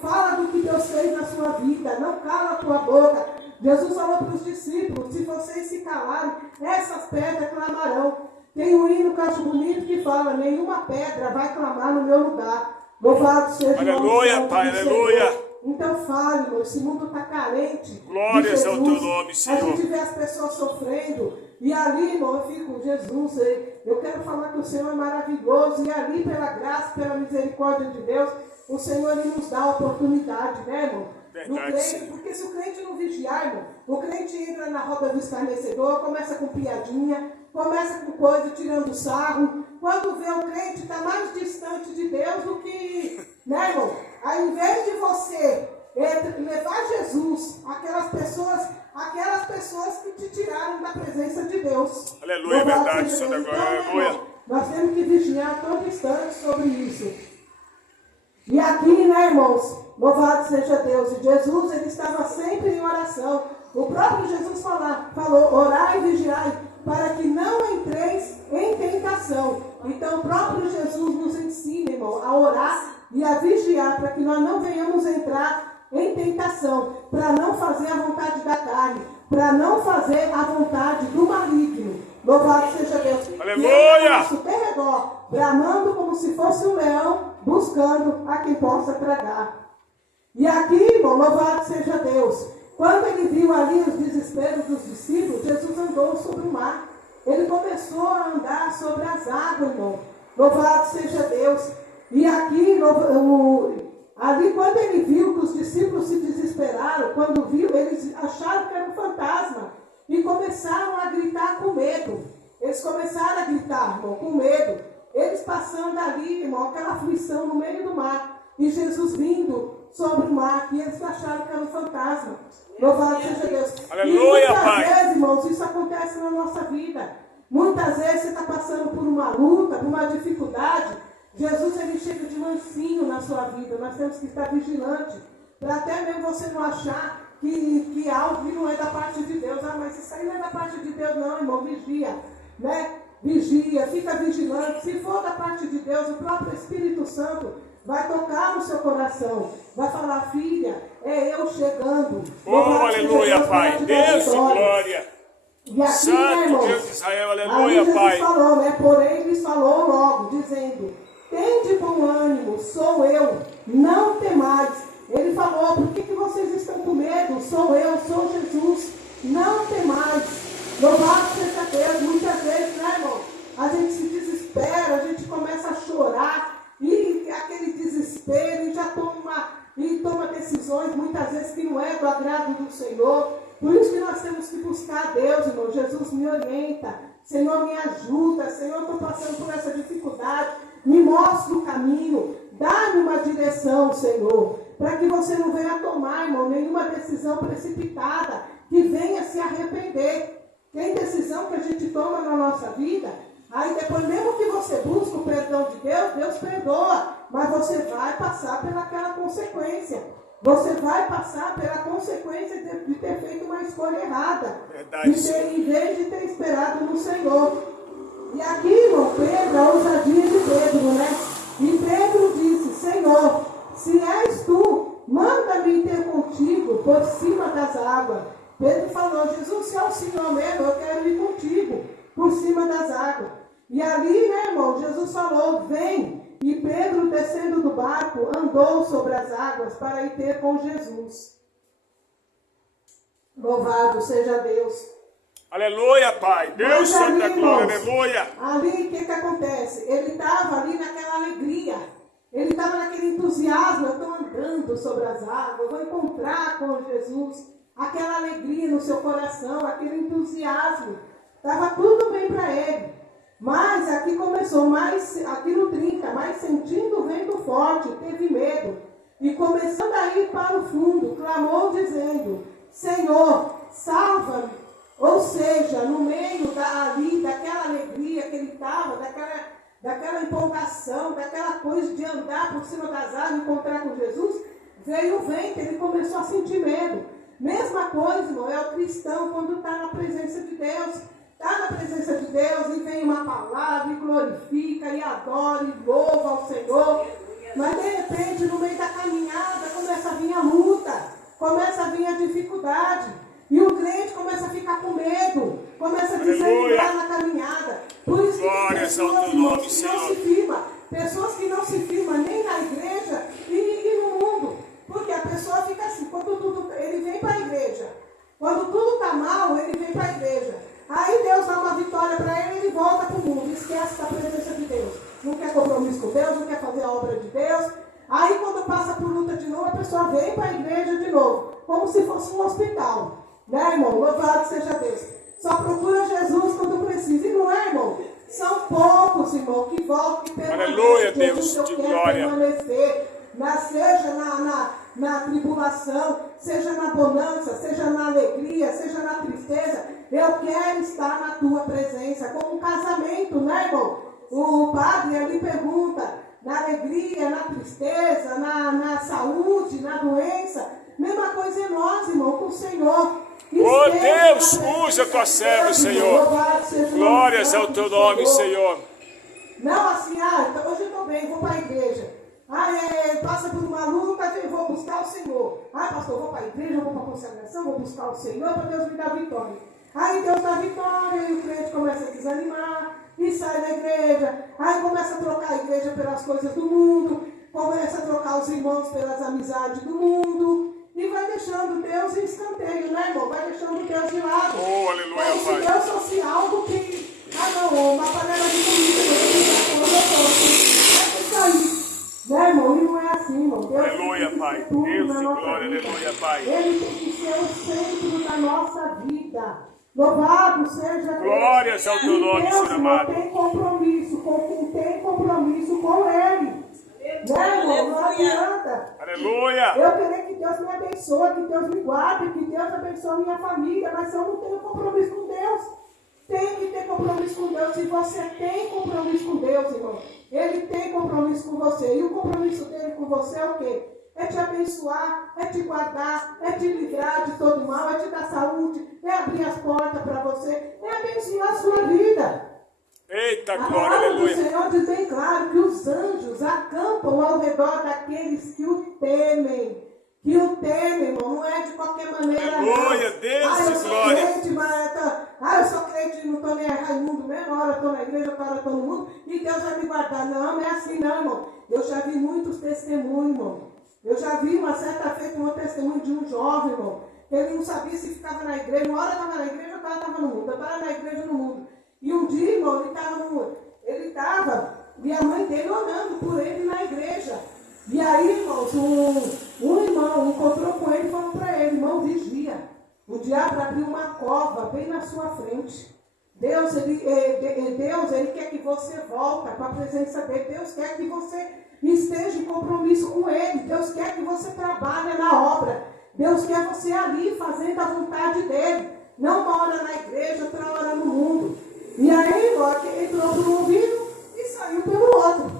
Fala do que Deus fez na sua vida, não cala a tua boca. Jesus falou para os discípulos, se vocês se calarem, essas pedras clamarão. Tem um hino, cacho bonito, que fala, nenhuma pedra vai clamar no meu lugar. Louvado seja o nome Aleluia, do Pai, Senhor. aleluia. Então fale, irmão, esse mundo está carente. Glórias de ao Jesus. teu nome, Senhor. A gente vê as pessoas sofrendo. E ali, irmão, eu fico, Jesus, eu quero falar que o Senhor é maravilhoso. E ali, pela graça, pela misericórdia de Deus, o Senhor ele nos dá a oportunidade, né, irmão? Verdade, crente, sim. porque se o crente não vigiar, irmão, o crente entra na roda do escarnecedor, começa com piadinha, começa com coisa, tirando sarro. Quando vê o crente, está mais distante de Deus do que, né, irmão? Ao invés de você levar Jesus, aquelas pessoas que te tiraram da presença de Deus. Aleluia, Louvado verdade, seja Senhor. Deus. Então, Aleluia. irmão, nós temos que vigiar todo instante sobre isso. E aqui, né, irmãos, louvado seja Deus. E Jesus, ele estava sempre em oração. O próprio Jesus falou, orai e vigiai, para que não entreis em tentação. Então, o próprio Jesus nos ensina, irmão, a orar e a vigiar, para que nós não venhamos entrar em tentação, para não fazer a vontade da carne, para não fazer a vontade do maligno. Louvado seja Deus. Aleluia! E ao nosso derredor, bramando como se fosse um leão, buscando a quem possa tragar. E aqui, irmão, louvado seja Deus. Quando ele viu ali os desesperos dos discípulos, Jesus andou sobre o mar. Ele começou a andar sobre as águas, irmão. Louvado seja Deus. E aqui, ali quando ele viu que os discípulos se desesperaram, quando viu, eles acharam que era um fantasma. E começaram a gritar com medo. Eles começaram a gritar, irmão, com medo. Eles passando ali, irmão, aquela aflição no meio do mar. E Jesus vindo sobre o mar. E eles acharam que era um fantasma. Louvado seja Deus. Aleluia, e muitas Pai. vezes, irmãos, isso acontece na nossa vida. Muitas vezes você está passando por uma luta, por uma dificuldade. Jesus, ele chega de mansinho na sua vida. Nós temos que estar vigilantes. Para até mesmo você não achar que algo que não é da parte de Deus. Ah, mas isso aí não é da parte de Deus, não, irmão. Vigia, né? Vigia, fica vigilante. Se for da parte de Deus, o próprio Espírito Santo vai tocar no seu coração. Vai falar, filha, é eu chegando. Oh, aleluia, Pai. Deus e glória. E aqui, Santo né, irmãos? Deus de Israel, Ali aleluia, Jesus Pai. falou, né? Porém, lhes falou logo, dizendo, tende bom ânimo, sou eu, não temais. Ele falou, por que vocês estão com medo? Sou eu, sou Jesus, não temais. Louvado seja Deus. Muitas vezes, né, irmão? A gente se desespera, a gente começa a chorar, e aquele desespero, e já toma decisões, muitas vezes, que não é do agrado do Senhor. Por isso que nós temos que buscar a Deus, irmão. Jesus me orienta, Senhor me ajuda, Senhor, estou passando por essa dificuldade, me mostra o caminho, dá-me uma direção, Senhor, para que você não venha tomar, irmão, nenhuma decisão precipitada, que venha se arrepender. Tem decisão que a gente toma na nossa vida, aí depois, mesmo que você busque o perdão de Deus, Deus perdoa, mas você vai passar pelaquela consequência. Você vai passar pela consequência de ter feito uma escolha errada. Em vez de ter esperado no Senhor. E aqui, irmão, Pedro, a ousadia de Pedro, né? E Pedro disse, Senhor, se és tu, manda-me ter contigo por cima das águas. Pedro falou, Jesus, se é o Senhor mesmo, eu quero ir contigo por cima das águas. E ali, né, irmão, Jesus falou, vem. E Pedro, descendo do barco, andou sobre as águas para ir ter com Jesus. Louvado seja Deus. Aleluia, Pai. Deus Santo da glória, aleluia. Ali, o que acontece? Ele estava ali naquela alegria. Ele estava naquele entusiasmo. Eu estou andando sobre as águas, vou encontrar com Jesus. Aquela alegria no seu coração, aquele entusiasmo. Estava tudo bem para ele. Mas aqui começou, aqui no 30, mas sentindo o vento forte, teve medo. E começando a ir para o fundo, clamou dizendo, Senhor, salva-me. Ou seja, no meio daquela alegria que ele estava, daquela empolgação, daquela coisa de andar por cima das águas, encontrar com Jesus, veio o vento, ele começou a sentir medo. Mesma coisa, irmão, é o cristão quando está na presença de Deus. Está na presença de Deus e vem uma palavra e glorifica e adora e louva ao Senhor. Mas de repente, no meio da caminhada, começa a vir a luta, começa a vir a dificuldade. E o crente começa a ficar com medo, começa a desanimar na caminhada. Por isso que tem pessoas, irmãos, que não se firmam. Pessoas que não se firmam nem na igreja e no mundo. Porque a pessoa fica assim, ele vem para a igreja. Quando tudo está mal, ele vem para a igreja. Aí Deus dá uma vitória para ele e ele volta para o mundo, esquece da presença de Deus. Não quer compromisso com Deus, não quer fazer a obra de Deus. Aí quando passa por luta de novo, a pessoa vem para a igreja de novo, como se fosse um hospital. Né, irmão? Louvado seja Deus. Só procura Jesus quando precisa. E não é, irmão? São poucos, irmão, que voltam, que permanecem. Aleluia, Deus de glória. Seja na tribulação, seja na bonança, seja na alegria, seja na tristeza. Eu quero estar na tua presença. Como um casamento, né, irmão? O padre ali pergunta, na alegria, na tristeza, na saúde, na doença. Mesma coisa é nós, irmão, com o Senhor. Oh Deus, usa a tua serva, Senhor. Glórias ao teu nome, Senhor. Não assim, hoje eu estou bem, vou para a igreja. Passa por uma luta, eu vou buscar o Senhor. Pastor, vou para a igreja, vou para a consagração, vou buscar o Senhor para Deus me dar vitória. Aí Deus dá vitória e o crente começa a desanimar e sai da igreja. Aí começa a trocar a igreja pelas coisas do mundo, começa a trocar os irmãos pelas amizades do mundo e vai deixando Deus em escanteio, né, irmão? Vai deixando Deus de lado. Oh, aleluia, como se Deus fosse algo que, uma panela de comida, é isso aí. Né, irmão? E não é assim, irmão. Deus aleluia, Pai. Deus de glória, aleluia, Pai. Ele tem que ser o centro da nossa vida. Louvado seja Deus. Glórias ao teu nome, Senhor amado. Deus não tem compromisso com quem tem compromisso com Ele. Né, irmão? Não adianta. Aleluia. Eu queria que Deus me abençoe, que Deus me guarde, que Deus abençoe minha família, mas se eu não tenho compromisso com Deus, tem que ter compromisso com Deus. Se você tem compromisso com Deus, irmão, Ele tem compromisso com você. E o compromisso dele com você é o quê? É te abençoar, é te guardar, é te livrar de todo mal, é te dar saúde, é abrir as portas para você, é abençoar a sua vida. Eita, A glória, palavra do aleluia. Senhor diz bem claro que os anjos acampam ao redor daqueles que o temem. Que o temem, irmão, não é de qualquer maneira. Aleluia, não. Deus Eu de sou glória. crente, mas eu sou crente, não estou nem Raimundo mesmo, uma hora estou na igreja, outra hora estou no mundo, e Deus vai me guardar. Não é assim não, irmão. Eu já vi muitos testemunhos, irmão. Eu já vi uma certa feita um testemunho de um jovem, irmão, Ele não sabia se ficava na igreja. Uma hora estava na igreja, outra hora estava no mundo. Outra hora na igreja, no mundo. E um dia, irmão, ele estava, e a mãe dele orando por ele na igreja. E aí, irmãos, um irmão encontrou com ele e falou para ele: irmão, vigia. O diabo abriu uma cova bem na sua frente. Deus, ele quer que você volte com a presença dele. Deus quer que você esteja em compromisso com ele. Deus quer que você trabalhe na obra. Deus quer você ali fazendo a vontade dele. Não uma hora na igreja, outra hora no mundo. E aí, irmão, entrou por um ouvido e saiu pelo outro.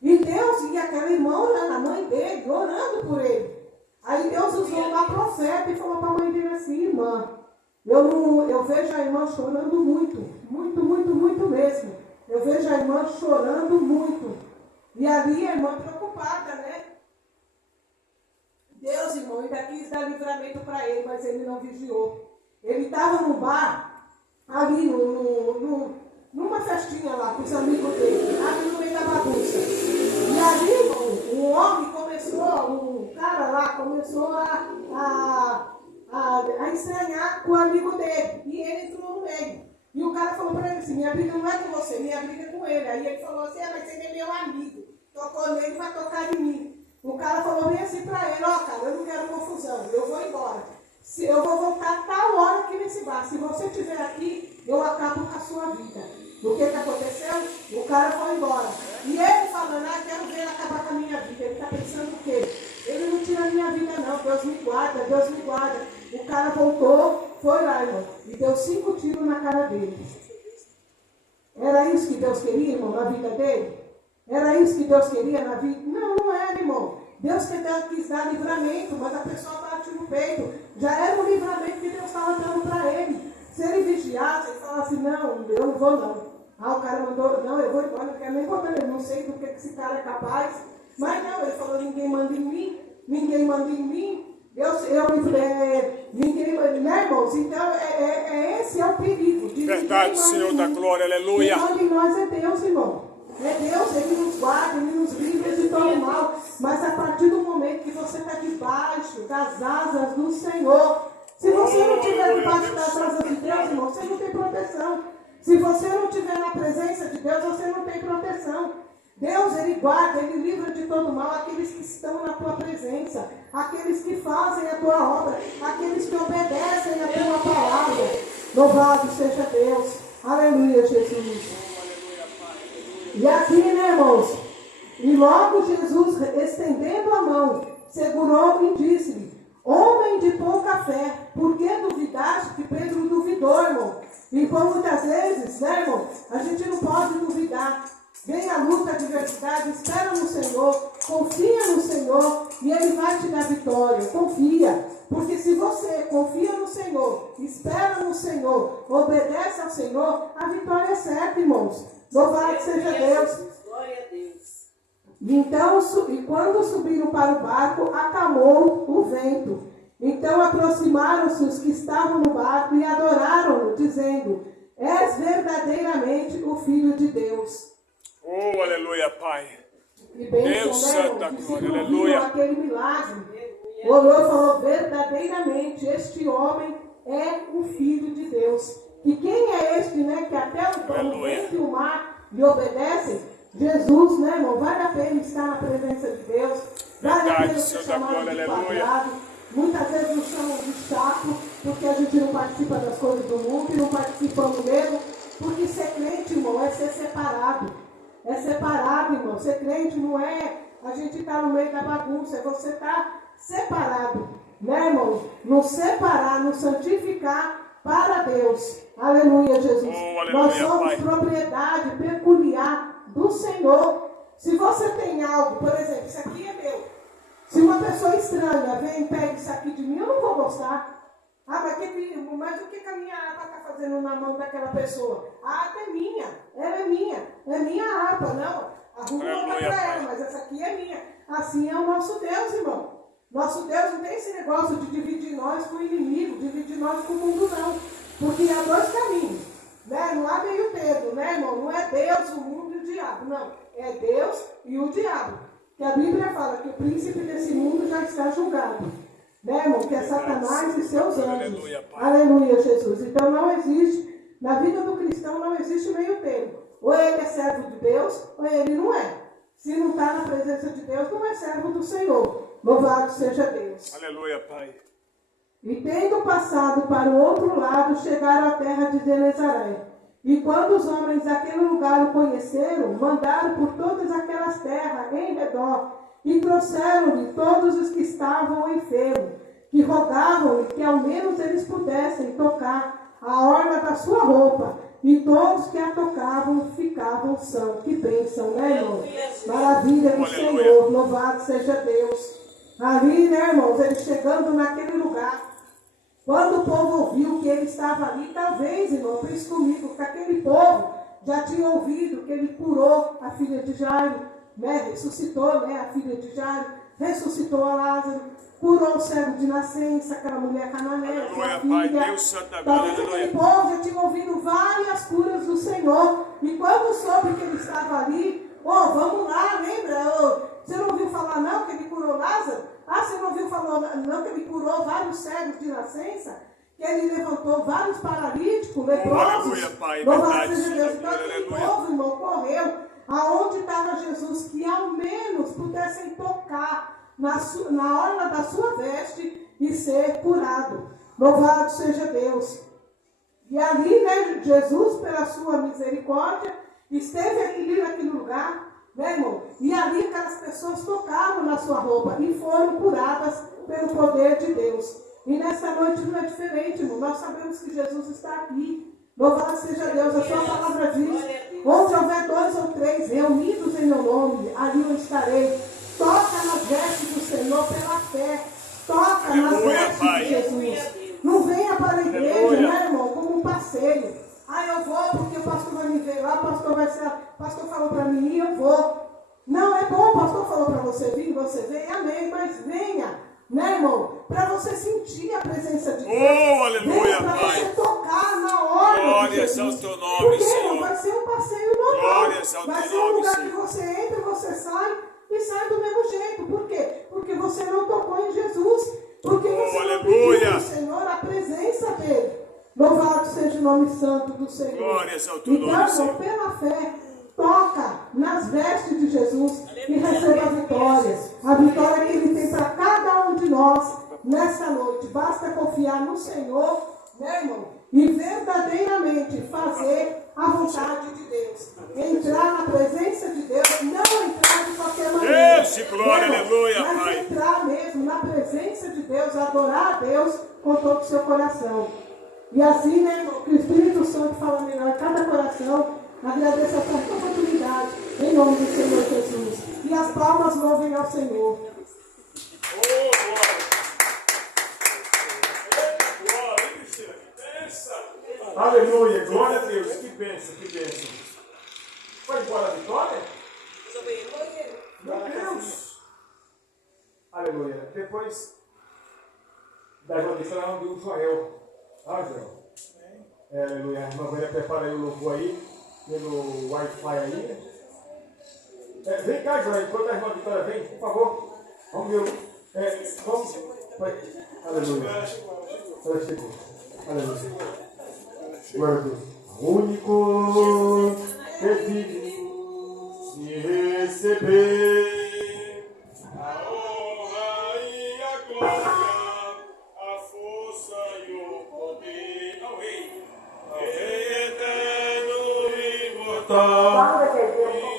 E Deus, e aquela irmã orando, a mãe dele, orando por ele. Aí Deus usou uma profeta e falou para a mãe dele assim: irmã, eu vejo a irmã chorando muito, muito, muito, muito mesmo. Eu vejo a irmã chorando muito. E ali a irmã preocupada, né? Deus, irmão, ainda quis dar livramento para ele, mas ele não vigiou. Ele estava no bar, ali numa festinha lá, com os amigos dele, ali no meio da bagunça. E ali, irmão, um homem um cara lá começou a estranhar com o amigo dele. E ele entrou no meio. E o cara falou para ele assim: minha briga não é com você, minha briga é com ele. Aí ele falou assim: mas você é meu amigo. Tocou nele, vai tocar em mim. O cara falou bem assim para ele: cara, eu não quero confusão, eu vou embora. Eu vou voltar tal hora aqui nesse bar. Se você estiver aqui, eu acabo com a sua vida. O que aconteceu? O cara foi embora. E ele falando: quero ver ele acabar com a minha vida. Ele está pensando o quê? Ele não tira a minha vida não, Deus me guarda, Deus me guarda. O cara voltou, foi lá, irmão, e deu 5 tiros na cara dele. Era isso que Deus queria, irmão, na vida dele? Era isso que Deus queria na vida? Não, não era, irmão. Deus quis dar livramento, mas a pessoa bate no peito. Já era um livramento que Deus estava dando para ele. Se ele vigiasse, ele falasse: não, eu não vou não. O cara mandou: não, eu vou embora, não quero nem contar, eu não sei do que esse cara é capaz. Mas não, ele falou: ninguém manda em mim, ninguém manda em mim. Ninguém, né, irmãos? Então, esse é o perigo. Verdade, Senhor da glória, aleluia. Quem manda em nós é Deus, irmão. É Deus, Ele nos guarda, Ele nos livra de todo mal. Mas a partir do momento que você está debaixo das asas do Senhor, se você não estiver debaixo das asas de Deus, irmão, você não tem proteção. Se você não estiver na presença de Deus, você não tem proteção. Deus, Ele guarda, Ele livra de todo mal aqueles que estão na tua presença, aqueles que fazem a tua obra, aqueles que obedecem a tua palavra. Louvado seja Deus. Aleluia, Jesus. E aqui, né, irmãos? E logo Jesus, estendendo a mão, segurou e disse-lhe: homem de pouca fé, por que duvidaste? Que Pedro duvidou, irmão. Então, muitas vezes, né, irmão, a gente não pode duvidar. Vem a luta, a adversidade, espera no Senhor, confia no Senhor e Ele vai te dar vitória. Confia, porque se você confia no Senhor, espera no Senhor, obedece ao Senhor, a vitória é certa, irmãos. Louvado seja Deus. Glória a Deus. Então, e quando subiram para o barco, acalmou o vento. Então aproximaram-se os que estavam no barco e adoraram-no, dizendo: és verdadeiramente o Filho de Deus. Oh, aleluia, Pai. E bem, Deus Santa Glória, aleluia. Aquele milagre. Olhou e falou: verdadeiramente este homem é o Filho de Deus. E quem é este, né, que até o vento e o mar lhe obedecem? Jesus, né, irmão? Vale a pena estar na presença de Deus. Vale a pena ser chamado de quadrado. Muitas vezes nos chamam de chato, porque a gente não participa das coisas do mundo e não participamos mesmo. Porque ser crente, irmão, é ser separado. É separado, irmão. Ser crente não é a gente estar no meio da bagunça, é você estar separado. Né, irmão? Nos separar, nos santificar para Deus. Aleluia, Jesus. Oh, aleluia, nós somos Pai. Propriedade peculiar do Senhor. Se você tem algo, por exemplo, isso aqui é meu. Se uma pessoa estranha vem e pega isso aqui de mim, eu não vou gostar. Mas o que a minha harpa está fazendo na mão daquela pessoa? A harpa é minha, ela é minha. É minha harpa, não. Arruma outra para ela, mas essa aqui é minha. Assim é o nosso Deus, irmão. Nosso Deus não tem esse negócio de dividir nós com o inimigo, dividir nós com o mundo, não. Porque há 2 caminhos, né? Não há meio termo, né, irmão? Não é Deus, o mundo e o diabo, não. É Deus e o diabo. Que a Bíblia fala que o príncipe desse mundo já está julgado. né, irmão? Que é Satanás e seus anjos. Aleluia, Jesus. Então não existe, na vida do cristão não existe meio termo. Ou ele é servo de Deus, ou ele não é. Se não está na presença de Deus, não é servo do Senhor. Louvado seja Deus. Aleluia, Pai. E tendo passado para o outro lado, chegaram à terra de Genezaré. E quando os homens daquele lugar o conheceram, mandaram por todas aquelas terras em redor, e trouxeram-lhe todos os que estavam enfermos, que rogavam-lhe que ao menos eles pudessem tocar a orla da sua roupa, e todos que a tocavam ficavam sãos. Que bênção, né, irmão? Maravilha do Senhor, louvado seja Deus. Ali, né, irmãos, eles chegando naquele lugar, quando o povo ouviu que ele estava ali, talvez, irmão, pense comigo, que aquele povo já tinha ouvido que ele curou a filha de Jairo, né, ressuscitou, né, a filha de Jairo, ressuscitou a Lázaro, curou o cego de nascença, aquela mulher cananeia, sua filha. Talvez aquele povo já tinha ouvido várias curas do Senhor, e quando soube que ele estava ali, vamos lá, lembra? Você não ouviu falar não que ele curou Lázaro? Você não ouviu falar não que ele curou vários cegos de nascença? Que ele levantou vários paralíticos, leprosos? Louvado seja Deus. Então aquele povo, irmão, correu aonde estava Jesus, que ao menos pudessem tocar na orla da sua veste e ser curado. Louvado seja Deus. E ali, né, Jesus, pela sua misericórdia, esteve ali naquele lugar, né, irmão? E ali aquelas pessoas tocaram na sua roupa e foram curadas pelo poder de Deus. E nessa noite não é diferente, irmão. Nós sabemos que Jesus está aqui. Louvado seja Deus. A sua palavra diz: onde houver 2 ou 3 reunidos em meu nome, ali eu estarei. Toca nas vestes do Senhor pela fé. Toca nas vestes de Jesus. Não venha para a igreja, né, irmão, como um passeio. Eu vou porque o pastor vai me ver lá, o pastor falou para mim, eu vou. Não, é bom, o pastor falou para você vir, você vem, amém, mas venha, né, irmão, para você sentir a presença de Deus. Aleluia, para Pai. você tocar na hora. Glórias ao teu nome, porque, Senhor. Irmão, vai ser um passeio normal. Glórias ao vai teu ser um nome, lugar Senhor. que você entra, você sai e sai do mesmo jeito. Por quê? Porque você não tocou em Jesus. Porque você não pediu ao Senhor a presença dele. Louvado seja o nome santo do Senhor. Glórias ao teu nome, Senhor. Pela fé, toca nas vestes de Jesus e receba a vitória. A vitória que Ele tem para cada um de nós nessa noite. Basta confiar no Senhor, né, irmão? E verdadeiramente fazer a vontade de Deus. Entrar na presença de Deus, não entrar de qualquer maneira. Deus e glória, aleluia, mas Pai. entrar mesmo na presença de Deus, adorar a Deus com todo o seu coração. E assim, né, irmão, que o Espírito Santo fala melhor em cada coração. Agradeço a essa oportunidade, em nome do Senhor Jesus. E as palmas louvem ao Senhor. Aleluia, glória a Deus. Que bênção, que bênção. Foi embora a vitória? Meu Deus. Aleluia. Depois da evangelista, ela não deu o Joel. Joel. Aleluia. A irmã Vânia prepara aí o louvor aí, pelo Wi-Fi aí. Vem cá, Joel, enquanto a irmã Vitória vem, por favor. Vamos ver. Vamos. Aleluia. Ela chegou. Aleluia. Glória a Deus. Único que vive se receber A honra e a glória, a força e o poder ao Rei eterno e imortal,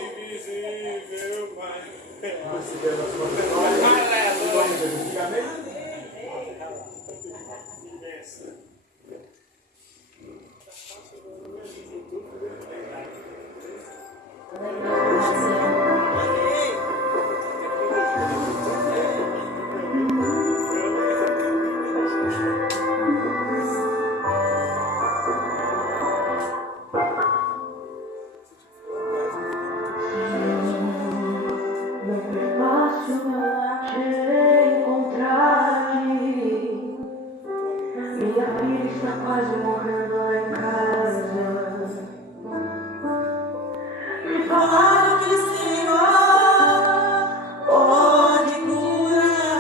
invisível, mas recebendo a sua vitória. Glória a Deus. Diga amém. Minha filha está quase morrendo lá em casa. Me falaram que o Senhor pode curar.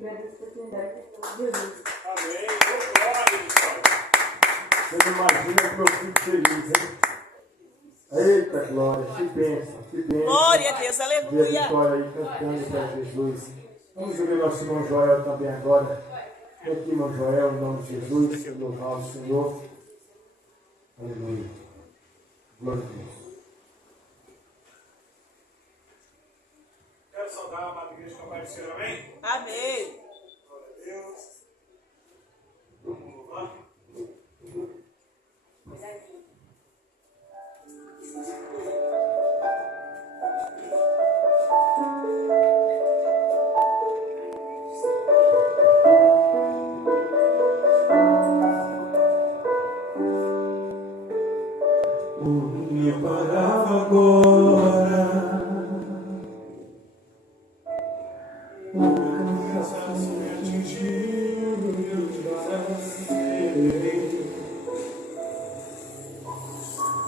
Agradeço a oportunidade que eu Jesus. Amém. Glória a Deus. Você não imagina que meu filho feliz, hein? Eita glória, que bênção, que bênção. Glória a Deus, Ver a aleluia. Vitória aí cantando para Jesus. Vamos ouvir nosso irmão Joel também agora. Vem aqui, irmão Joel, em nome de Jesus, louvar o Senhor. Aleluia. Glória a Deus. Quero saudar a amada igreja com a paz do Senhor, amém? Amém. Glória a Deus. Vamos louvar. Eu parava agora, o cansaço me atingiu e eu desacelerei.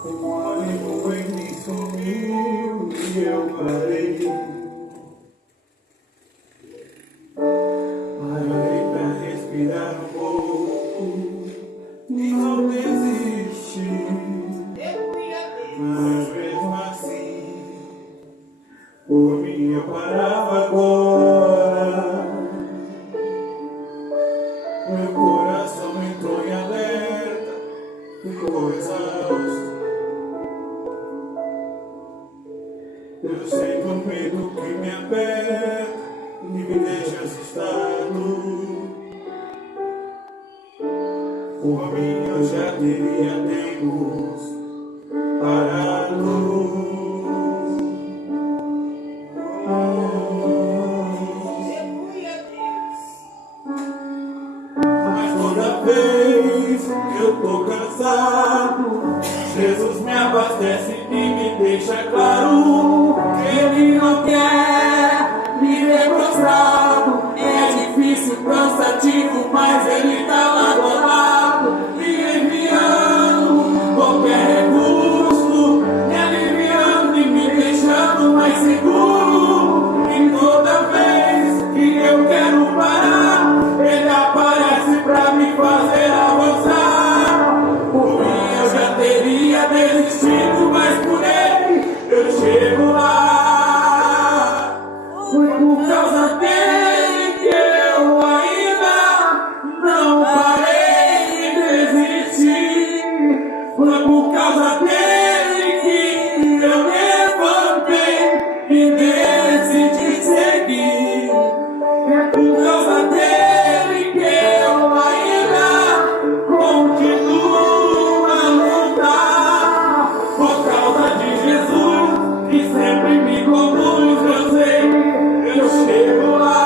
O ânimo em mim sumiu e eu parei. Parei pra respirar um pouco e não desisti. Mas mesmo assim, por mim eu parava agora. Meu coração entrou em alerta, ficou exausto. Eu sinto um medo que me aperta e me deixa assustado. Por mim eu já teria tempos parado. Mas toda vez que eu tô cansado, Jesus me abastece e me deixa claro que Ele não quer me ver prostrado. É difícil, cansativo, mas Ele tá lado a lado, me enviando qualquer recurso, me aliviando e me deixando mais seguro. E toda vez que eu quero parar, Ele aparece pra me fazer avançar. Por mim eu já teria desistido, mas por Ele eu chego lá. Foi por causa dele que eu ainda não parei de desistir. Foi por causa dele que eu levantei e decidi seguir. É por causa dele que eu ainda continuo a lutar. Por causa de Jesus, que sempre me conduz, eu sei, eu chego lá.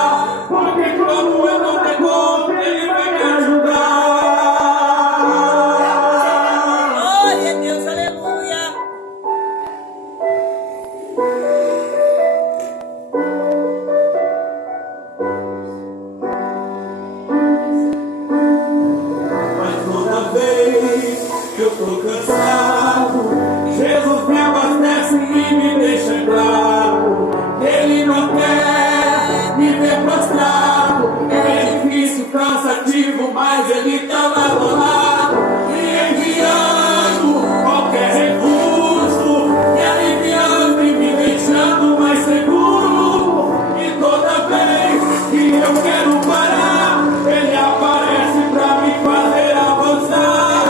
Porque quando eu não der conta, Ele vai me ajudar. Glória a Deus, aleluia. Mas toda vez que eu tô cansado, Jesus me abastece e me deixa claro. Ele não quer me ver prostrado. É difícil, cansativo, mas Ele tá lado a lado, me enviando qualquer recurso, me aliviando e me deixando mais seguro. E toda vez que eu quero parar, Ele aparece pra me fazer avançar.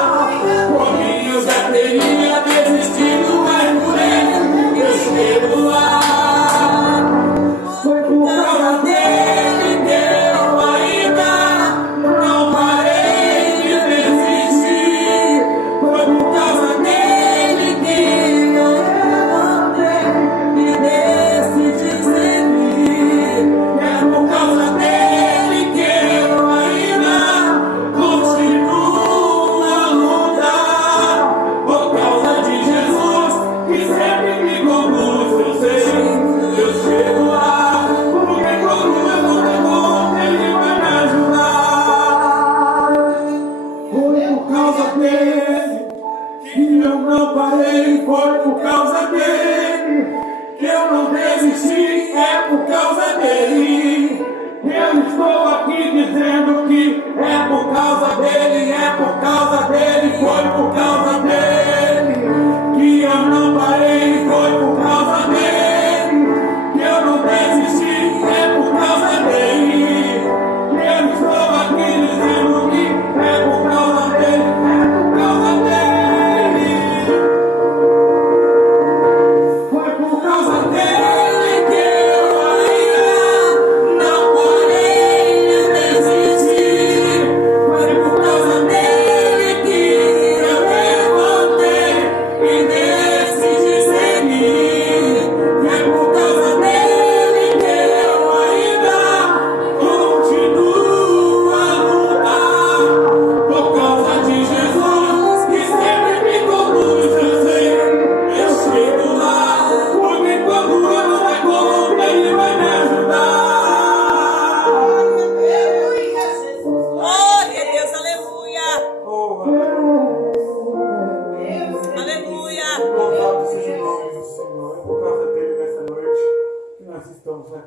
Por mim eu já teria desistido, mas por Ele eu chego lá. Foi por causa dele que eu ainda não parei de desistir. Foi por causa dele que eu levantei e decidi seguir. É por causa dele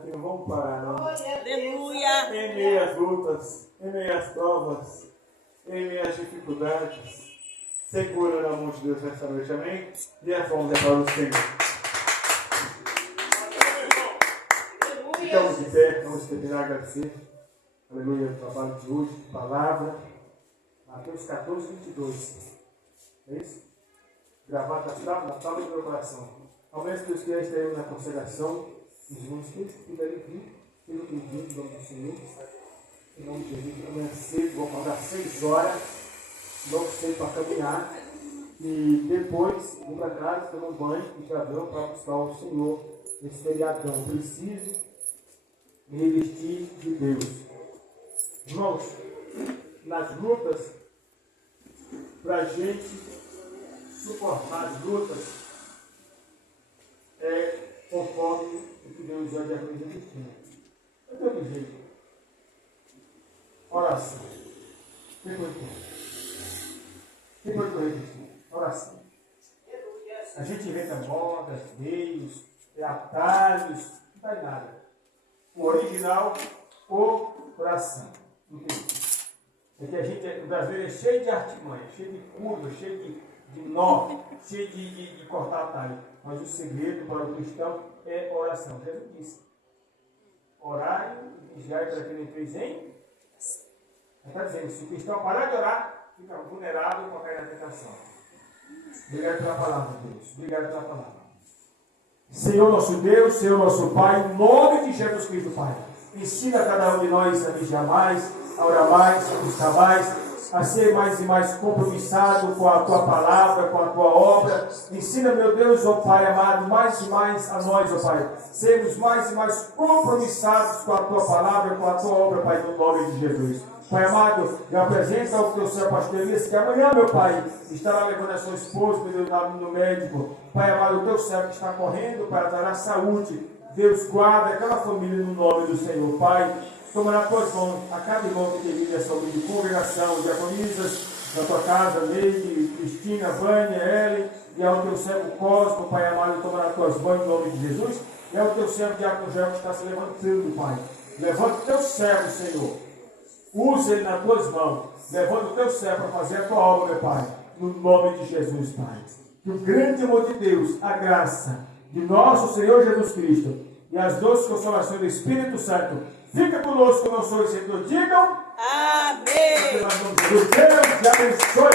aqui, não vamos parar, não. Aleluia. Em meio às lutas, em meio às provas, em meio às dificuldades, segura na mão de Deus nessa noite, amém? E a vamos para o Senhor. Ficamos de pé, vamos terminar a agradecer. Aleluia, o trabalho de hoje, palavra. Mateus 14, 22. É isso? Gravado na tábua do meu coração. Ao menos que Deus queira estar na consagração, os irmãos que puderem vir, pelo que vir, em nome do Senhor. Em nome de Jesus, amanhã cedo, vou acordar 6 horas, logo cedo para caminhar. E depois, vou para casa, tomar um banho e já vou para buscar o Senhor nesse feriadão. Preciso me revestir de Deus. Irmãos, nas lutas, para a gente suportar as lutas, é conforme o que Deus já acreditou. Não tem outro jeito. Oração. Quem foi correr? Oração. A gente inventa modas, meios, atalhos, não faz nada. O original, oração. Entendeu? É que a gente, o brasileiro é cheio de artimanha, cheio de curva, cheio de nó, cheio de cortar atalho. Mas o segredo para o cristão é oração. Jesus disse: orai e vigiai para que não entreis em. Ele está dizendo, se o cristão parar de orar, fica vulnerável para cair na tentação. Obrigado pela palavra, Deus. Obrigado pela palavra. Senhor nosso Deus, Senhor nosso Pai, em nome de Jesus Cristo, Pai, ensina cada um de nós a vigiar mais, a orar mais, a buscar mais, a ser mais e mais compromissado com a Tua palavra, com a Tua obra. Ensina, meu Deus, ó Pai amado, mais e mais a nós, ó Pai, sermos mais e mais compromissados com a Tua palavra, com a Tua obra, Pai, no nome de Jesus. Pai amado, eu apresento ao Teu Senhor Pastor Elias, que amanhã, meu Pai, estará levando a sua esposa, meu Deus, no médico. Pai amado, o Teu servo que está correndo para dar a saúde. Deus, guarda aquela família no nome do Senhor. Pai, toma nas Tuas mãos a cada irmão que tem essa humilde congregação, diaconisas da Tua casa, Neide, Cristina, Vânia, Ellen, e ao Teu servo Cosmo, Pai amado, toma nas Tuas mãos em nome de Jesus. E ao Teu servo Diácono Joel que está se levantando, Pai. Levanta o Teu servo, Senhor. Use ele nas Tuas mãos. Levanta o Teu servo para fazer a Tua obra, meu Pai. No nome de Jesus, Pai. Que o grande amor de Deus, a graça de nosso Senhor Jesus Cristo e as doces consolações do Espírito Santo fica conosco, não sou o Senhor. Digam Amém. Deus te abençoe.